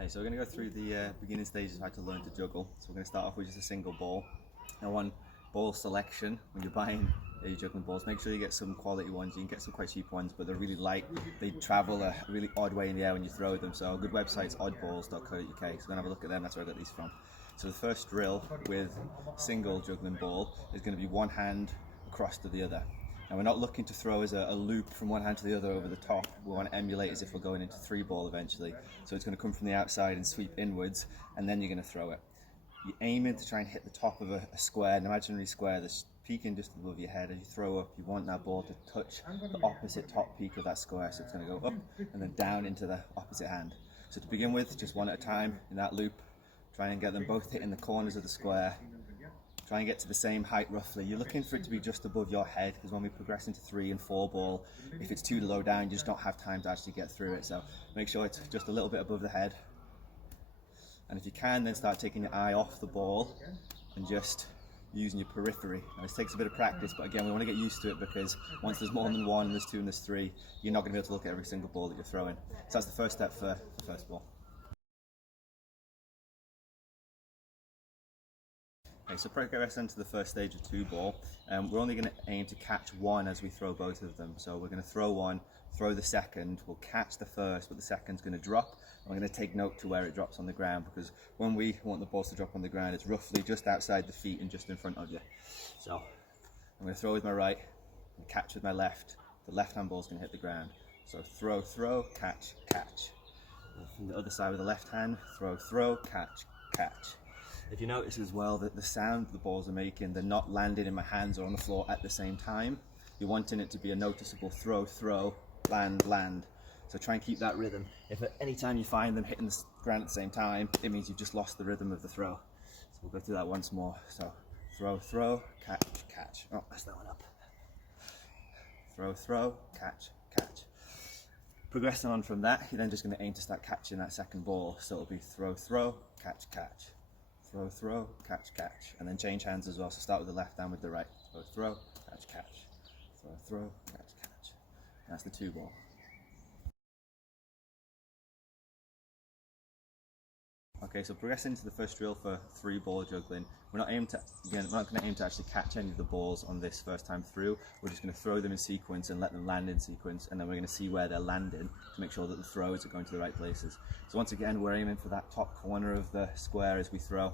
Okay, so we're going to go through the beginning stages of how to learn to juggle. So we're going to start off with just a single ball. Now on ball selection, when you're buying your juggling balls, make sure you get some quality ones. You can get some quite cheap ones, but they're really light. They travel a really odd way in the air when you throw them. So a good website is oddballs.co.uk. So we're going to have a look at them. That's where I got these from. So the first drill with single juggling ball is going to be one hand across to the other. Now we're not looking to throw as a loop from one hand to the other over the top. We want to emulate as if we're going into three ball eventually. So it's going to come from the outside and sweep inwards, and then you're going to throw it. You're aiming to try and hit the top of a square, an imaginary square that's peaking just above your head. As you throw up, you want that ball to touch the opposite top peak of that square. So it's going to go up and then down into the opposite hand. So to begin with, just one at a time in that loop. Try and get them both hitting the corners of the square. Try and get to the same height roughly. You're looking for it to be just above your head, because when we progress into 3 and 4 ball, if it's too low down, you just don't have time to actually get through it. So make sure it's just a little bit above the head. And if you can, then start taking your eye off the ball and just using your periphery. Now this takes a bit of practice, but again, we want to get used to it, because once there's more than one, and there's 2 and there's 3, you're not going to be able to look at every single ball that you're throwing. So that's the first step for the first ball. Okay, so progress into the first stage of 2 ball. We're only going to aim to catch one as we throw both of them. So we're going to throw one, throw the second, we'll catch the first, but the second's going to drop. And we're going to take note to where it drops on the ground, because when we want the balls to drop on the ground, it's roughly just outside the feet and just in front of you. So I'm going to throw with my right and catch with my left. The left hand ball's going to hit the ground. So throw, throw, catch, catch. And from the other side with the left hand, throw, throw, catch, catch. If you notice as well that the sound the balls are making, they're not landing in my hands or on the floor at the same time. You're wanting it to be a noticeable throw, throw, land, land. So try and keep that rhythm. If at any time you find them hitting the ground at the same time, it means you've just lost the rhythm of the throw. So we'll go through that once more. So throw, throw, catch, catch. Oh, messed that one up. Throw, throw, catch, catch. Progressing on from that, you're then just going to aim to start catching that second ball. So it'll be throw, throw, catch, catch. Throw, throw, catch, catch, and then change hands as well. So start with the left hand with the right. Throw, throw, catch, catch. Throw, throw, catch, catch. And that's the 2 ball. Okay, so progressing into the first drill for 3 ball juggling. We're not going to aim to actually catch any of the balls on this first time through. We're just going to throw them in sequence and let them land in sequence, and then we're going to see where they're landing to make sure that the throws are going to the right places. So once again, we're aiming for that top corner of the square as we throw.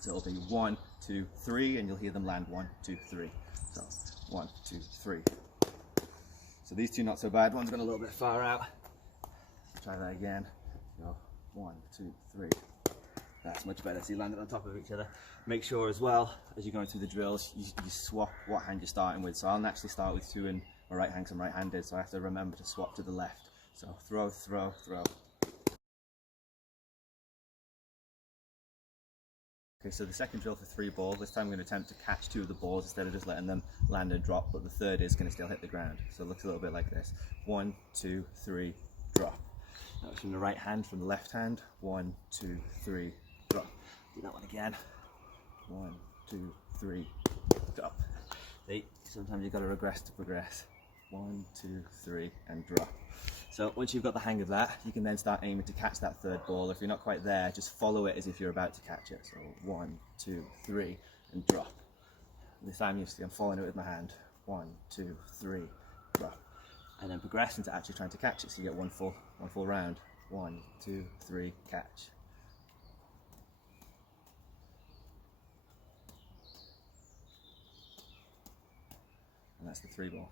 So it'll be 1, 2, 3, and you'll hear them land 1, 2, 3. So 1, 2, 3. So these 2 not so bad. One's gone a little bit far out. Let's try that again. Go 1, 2, 3. That's much better. So you land it on top of each other. Make sure as well, as you're going through the drills, you swap what hand you're starting with. So I'll naturally start with 2 in my right hand because I'm right-handed, so I have to remember to swap to the left. So throw, throw, throw. Okay, so the second drill for 3 ball, this time I'm going to attempt to catch 2 of the balls instead of just letting them land and drop, but the third is going to still hit the ground. So it looks a little bit like this. 1, 2, 3, drop. That was from the right hand, from the left hand. 1, 2, 3, drop. Do that one again. 1, 2, 3, drop. See, sometimes you've got to regress to progress. 1, 2, 3, and drop. So once you've got the hang of that, you can then start aiming to catch that third ball. If you're not quite there, just follow it as if you're about to catch it. So 1, 2, 3, and drop. This time you see I'm following it with my hand. 1, 2, 3, drop. And then progress into actually trying to catch it, so you get one full round. 1, 2, 3, catch. And that's the 3 ball.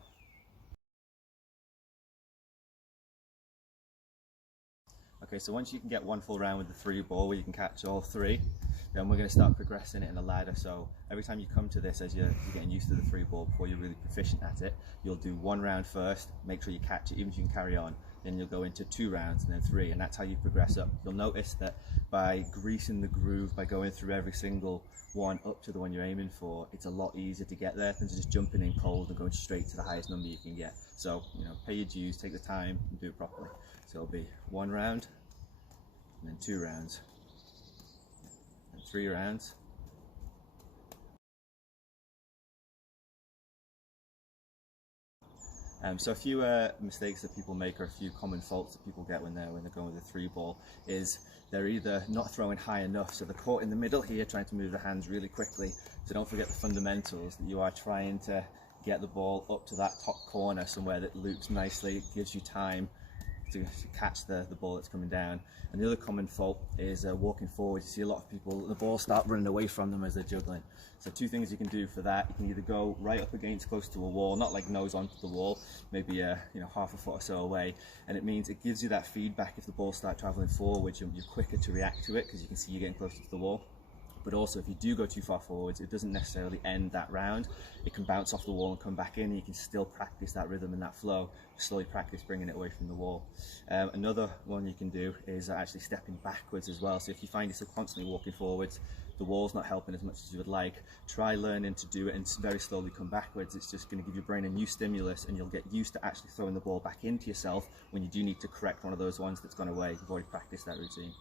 Okay, so once you can get one full round with the 3 ball where you can catch all 3, then we're going to start progressing it in a ladder. So every time you come to this, as you're getting used to the 3 ball before you're really proficient at it, you'll do 1 round first, make sure you catch it, even if you can carry on. Then you'll go into 2 rounds and then 3, and that's how you progress up. You'll notice that by greasing the groove, by going through every single one up to the one you're aiming for, it's a lot easier to get there than just jumping in cold and going straight to the highest number you can get. So, pay your dues, take the time, and do it properly. So it'll be 1 round, and then 2 rounds, and 3 rounds, So a few mistakes that people make, or a few common faults that people get when they're going with a 3 ball, is they're either not throwing high enough, so they're caught in the middle here trying to move the hands really quickly. So don't forget the fundamentals, that you are trying to get the ball up to that top corner somewhere that loops nicely. It gives you time to catch the ball that's coming down. And the other common fault is walking forward. You see a lot of people, the ball start running away from them as they're juggling. So 2 things you can do for that: you can either go right up against, close to a wall, not like nose onto the wall, maybe half a foot or so away, and it means it gives you that feedback. If the ball starts traveling forward, you're quicker to react to it because you can see you're getting closer to the wall. But also, if you do go too far forwards, it doesn't necessarily end that round. It can bounce off the wall and come back in, and you can still practice that rhythm and that flow, slowly practice bringing it away from the wall. Another one you can do is actually stepping backwards as well. So if you find yourself constantly walking forwards, the wall's not helping as much as you would like, try learning to do it and very slowly come backwards. It's just going to give your brain a new stimulus, and you'll get used to actually throwing the ball back into yourself when you do need to correct one of those ones that's gone away. You've already practiced that routine.